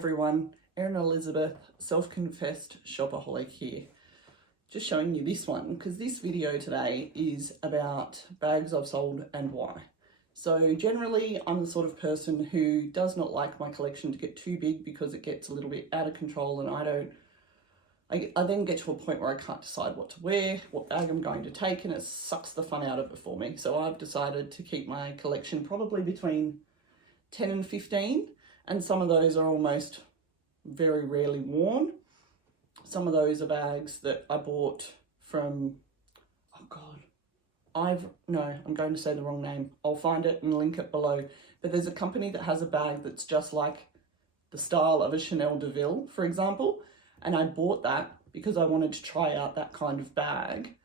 everyone, Erin Elizabeth, self-confessed shopaholic here. Just showing you this one because this video today is about bags I've sold and why. So generally I'm the sort of person who does not like my collection to get too big because it gets a little bit out of control, and I then get to a point where I can't decide what to wear, what bag I'm going to take, and it sucks the fun out of it for me. So I've decided to keep my collection probably between 10 and 15, and some of those are almost very rarely worn. Some of those are bags that I bought from, I'm going to say the wrong name. I'll find it and link it below. But there's a company that has a bag that's just like the style of a Chanel de Ville, for example. And I bought that because I wanted to try out that kind of bag,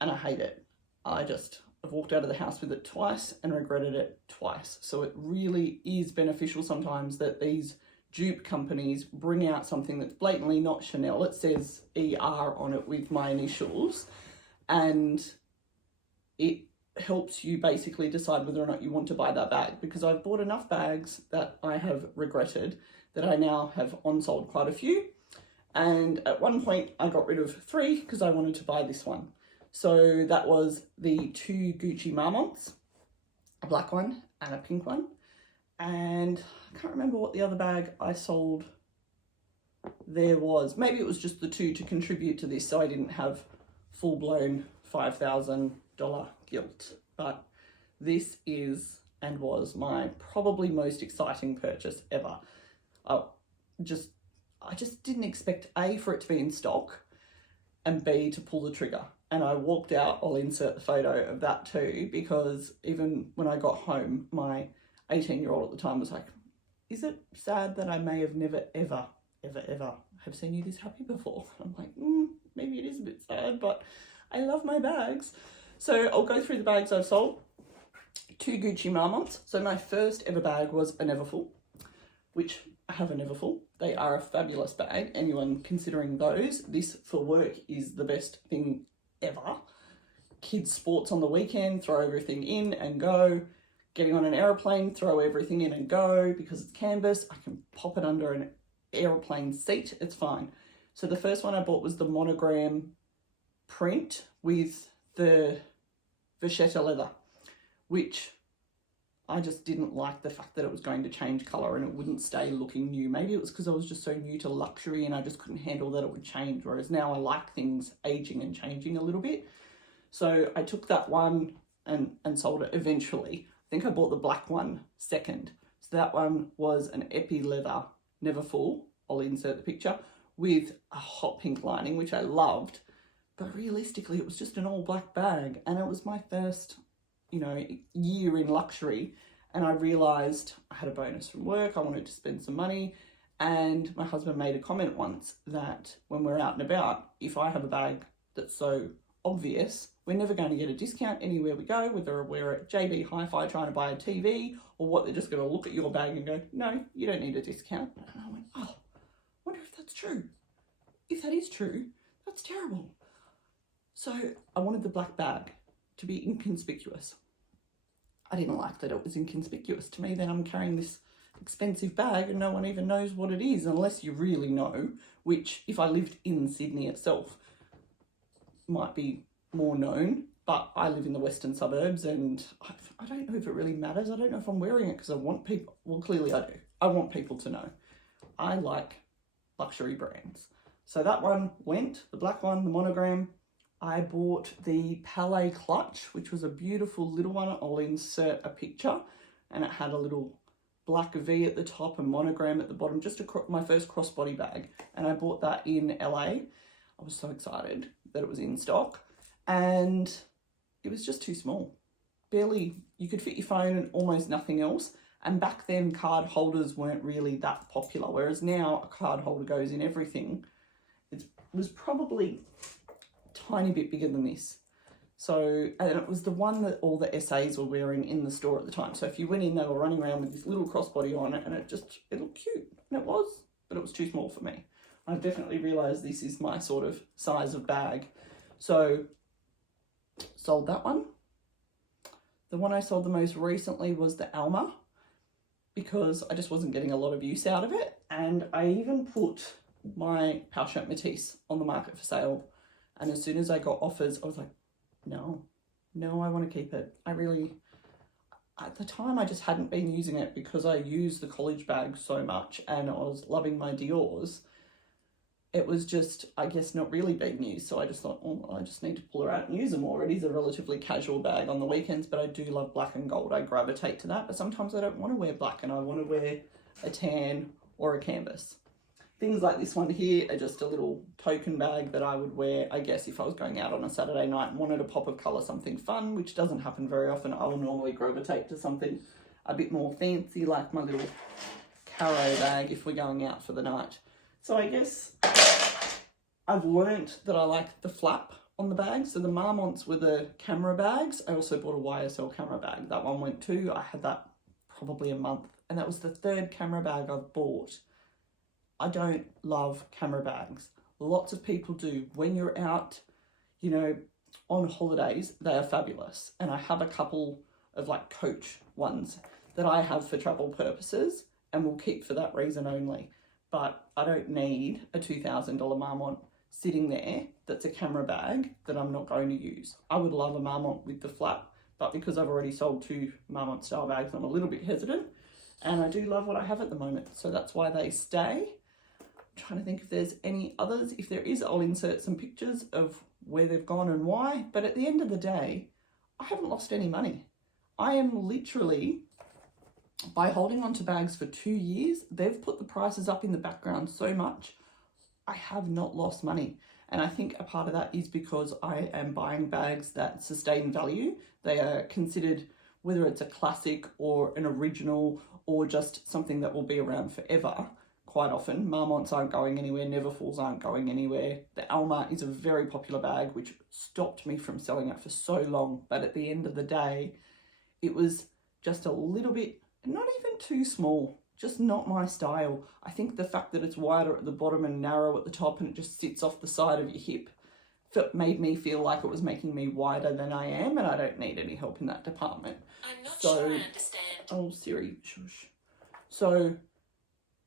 and I hate it. I've walked out of the house with it twice and regretted it twice. So it really is beneficial sometimes that these dupe companies bring out something that's blatantly not Chanel. It says ER on it with my initials, and it helps you basically decide whether or not you want to buy that bag, because I've bought enough bags that I have regretted that I now have on-sold quite a few. And at one point I got rid of 3 because I wanted to buy this one. So that was the 2 Gucci Marmonts, a black one and a pink one. And I can't remember what the other bag I sold there was. Maybe it was just the 2 to contribute to this, so I didn't have full-blown $5,000 guilt. But this is and was my probably most exciting purchase ever. I just didn't expect A, for it to be in stock, and B, to pull the trigger. And I walked out, I'll insert the photo of that too, because even when I got home, my 18-year-old at the time was like, is it sad that I may have never, ever have seen you this happy before? I'm like, maybe it is a bit sad, but I love my bags. So I'll go through the bags I've sold. 2 Gucci Marmonts. So my first ever bag was a Neverfull, which I have a Neverfull. They are a fabulous bag. Anyone considering those, this for work is the best thing ever. Kids sports on the weekend, throw everything in and go. Getting on an aeroplane, throw everything in and go. Because it's canvas, I can pop it under an aeroplane seat, it's fine. So the first one I bought was the monogram print with the vachetta leather, which I just didn't like the fact that it was going to change colour and it wouldn't stay looking new. Maybe it was because I was just so new to luxury and I just couldn't handle that it would change, whereas now I like things aging and changing a little bit. So I took that one and sold it eventually. I think I bought the black one second. So that one was an epi leather Neverfull, I'll insert the picture, with a hot pink lining, which I loved. But realistically, it was just an all black bag, and it was my first year in luxury, and I realised I had a bonus from work, I wanted to spend some money, and my husband made a comment once that when we're out and about, if I have a bag that's so obvious, we're never going to get a discount anywhere we go, whether we're at JB Hi-Fi trying to buy a TV or what, they're just going to look at your bag and go, no, you don't need a discount. And I went, oh, I wonder if that's true. If that is true, that's terrible. So I wanted the black bag to be inconspicuous. I didn't like that it was inconspicuous to me. Then I'm carrying this expensive bag and no one even knows what it is unless you really know, which if I lived in Sydney itself might be more known, but I live in the western suburbs and I don't know if it really matters. I don't know if I'm wearing it because I want people, well clearly I do. I want people to know. I like luxury brands. So that one went, the black one, the monogram. I bought the Palais clutch, which was a beautiful little one. I'll insert a picture, and it had a little black V at the top and monogram at the bottom, just my first crossbody bag. And I bought that in LA. I was so excited that it was in stock, and it was just too small. Barely, you could fit your phone and almost nothing else. And back then card holders weren't really that popular, whereas now a card holder goes in everything. It was probably tiny bit bigger than this. So, and it was the one that all the SAs were wearing in the store at the time. So if you went in, they were running around with this little crossbody on it, and it looked cute. And it was, but it was too small for me. I've definitely realised this is my sort of size of bag. So, sold that one. The one I sold the most recently was the Alma. because I just wasn't getting a lot of use out of it. And I even put my Powershop Matisse on the market for sale. And as soon as I got offers, I was like, no, I want to keep it. At the time, I just hadn't been using it because I used the college bag so much and I was loving my Dior's. It was just, I guess, not really being used. So I just thought, oh, I just need to pull her out and use them more. It is a relatively casual bag on the weekends, but I do love black and gold. I gravitate to that, but sometimes I don't want to wear black and I want to wear a tan or a canvas. Things like this one here are just a little token bag that I would wear, I guess, if I was going out on a Saturday night and wanted a pop of colour, something fun, which doesn't happen very often. I will normally gravitate to something a bit more fancy, like my little caro bag if we're going out for the night. So I guess I've learnt that I like the flap on the bag. So the Marmonts were the camera bags. I also bought a YSL camera bag. That one went too. I had that probably a month. And that was the third camera bag I've bought. I don't love camera bags. Lots of people do. When you're out, you know, on holidays, they are fabulous. And I have a couple of like Coach ones that I have for travel purposes and will keep for that reason only. But I don't need a $2,000 Marmont sitting there that's a camera bag that I'm not going to use. I would love a Marmont with the flap, but because I've already sold 2 Marmont style bags, I'm a little bit hesitant. And I do love what I have at the moment, so that's why they stay. I'm trying to think if there's any others. If there is, I'll insert some pictures of where they've gone and why. But at the end of the day, I haven't lost any money. I am literally, by holding on to bags for 2 years, they've put the prices up in the background so much, I have not lost money. And I think a part of that is because I am buying bags that sustain value. They are considered, whether it's a classic or an original or just something that will be around forever. Quite often, Marmonts aren't going anywhere, Neverfulls aren't going anywhere. The Alma is a very popular bag, which stopped me from selling it for so long. But at the end of the day, it was just a little bit, not even too small, just not my style. I think the fact that it's wider at the bottom and narrow at the top and it just sits off the side of your hip made me feel like it was making me wider than I am, and I don't need any help in that department. I'm not sure I understand. Oh, Siri, shush. So,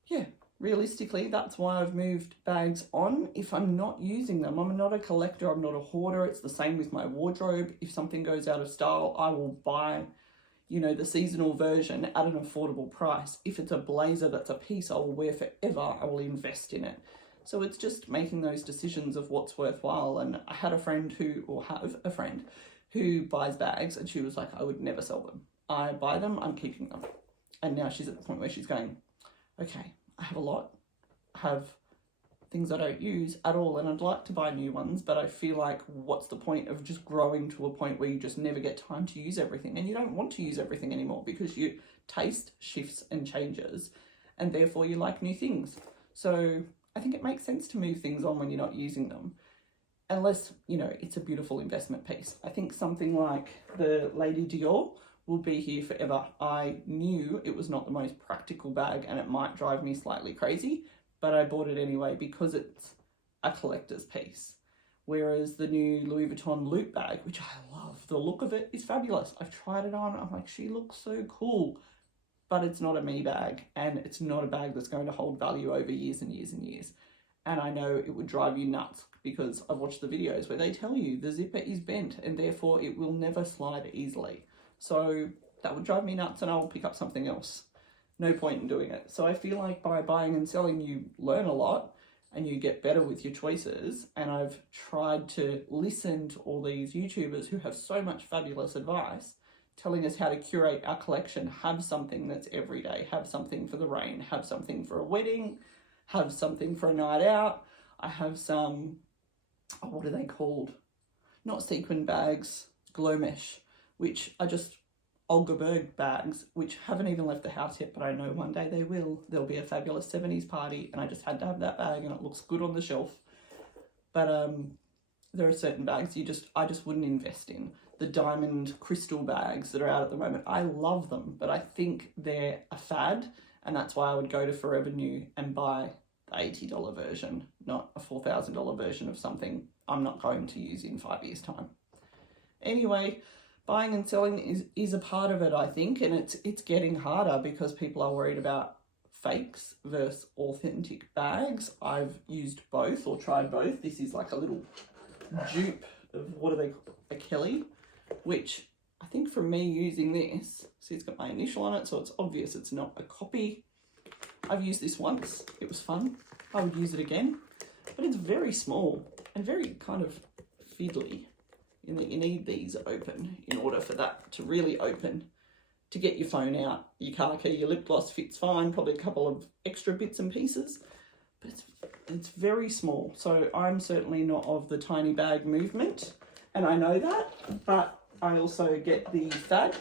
yeah, realistically, that's why I've moved bags on if I'm not using them. I'm not a collector, I'm not a hoarder. It's the same with my wardrobe. If something goes out of style, I will buy, you know, the seasonal version at an affordable price. If it's a blazer that's a piece I will wear forever, I will invest in it. So it's just making those decisions of what's worthwhile. And I had a friend who buys bags, and she was like, I would never sell them. I buy them, I'm keeping them. And now she's at the point where she's going, okay, I have a lot. I have things I don't use at all, and I'd like to buy new ones, but I feel like what's the point of just growing to a point where you just never get time to use everything, and you don't want to use everything anymore because your taste shifts and changes, and therefore you like new things. So I think it makes sense to move things on when you're not using them, unless, you know, it's a beautiful investment piece. I think something like the Lady Dior will be here forever. I knew it was not the most practical bag and it might drive me slightly crazy, but I bought it anyway because it's a collector's piece. Whereas the new Louis Vuitton loop bag, which I love, the look of it is fabulous. I've tried it on, I'm like, she looks so cool, but it's not a me bag, and it's not a bag that's going to hold value over years and years and years. And I know it would drive you nuts because I've watched the videos where they tell you the zipper is bent and therefore it will never slide easily. So that would drive me nuts and I'll pick up something else. No point in doing it. So I feel like by buying and selling, you learn a lot and you get better with your choices. And I've tried to listen to all these YouTubers who have so much fabulous advice, telling us how to curate our collection, have something that's everyday, have something for the rain, have something for a wedding, have something for a night out. I have some, what are they called? Not sequin bags, glow mesh, which are just Olga Berg bags, which haven't even left the house yet, but I know one day they will. There'll be a fabulous 70s party, and I just had to have that bag, and it looks good on the shelf. But there are certain bags I just wouldn't invest in. The diamond crystal bags that are out at the moment, I love them, but I think they're a fad, and that's why I would go to Forever New and buy the $80 version, not a $4,000 version of something I'm not going to use in 5 years' time. Anyway, buying and selling is a part of it, I think, and it's getting harder because people are worried about fakes versus authentic bags. I've used both or tried both. This is like a little dupe of, what do they call, a Kelly, which I think from me using this, see it's got my initial on it, so it's obvious it's not a copy. I've used this once, it was fun. I would use it again, but it's very small and very kind of fiddly in that you need these open in order for that to really open, to get your phone out, your car key, your lip gloss fits fine, probably a couple of extra bits and pieces, but it's very small. So I'm certainly not of the tiny bag movement, and I know that, but I also get the fad,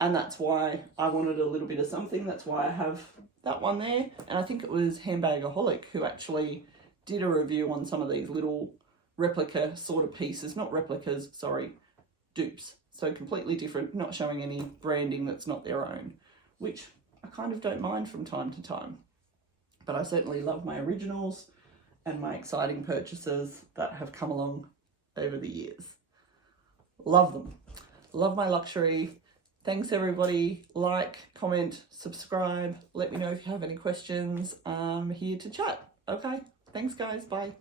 and that's why I wanted a little bit of something. That's why I have that one there. And I think it was Handbagaholic who actually did a review on some of these little replica sort of pieces, not replicas, sorry, dupes. So completely different, not showing any branding that's not their own, which I kind of don't mind from time to time. But I certainly love my originals and my exciting purchases that have come along over the years. Love them. Love my luxury. Thanks everybody. Like, comment, subscribe. Let me know if you have any questions. I'm here to chat. Okay. Thanks guys. Bye.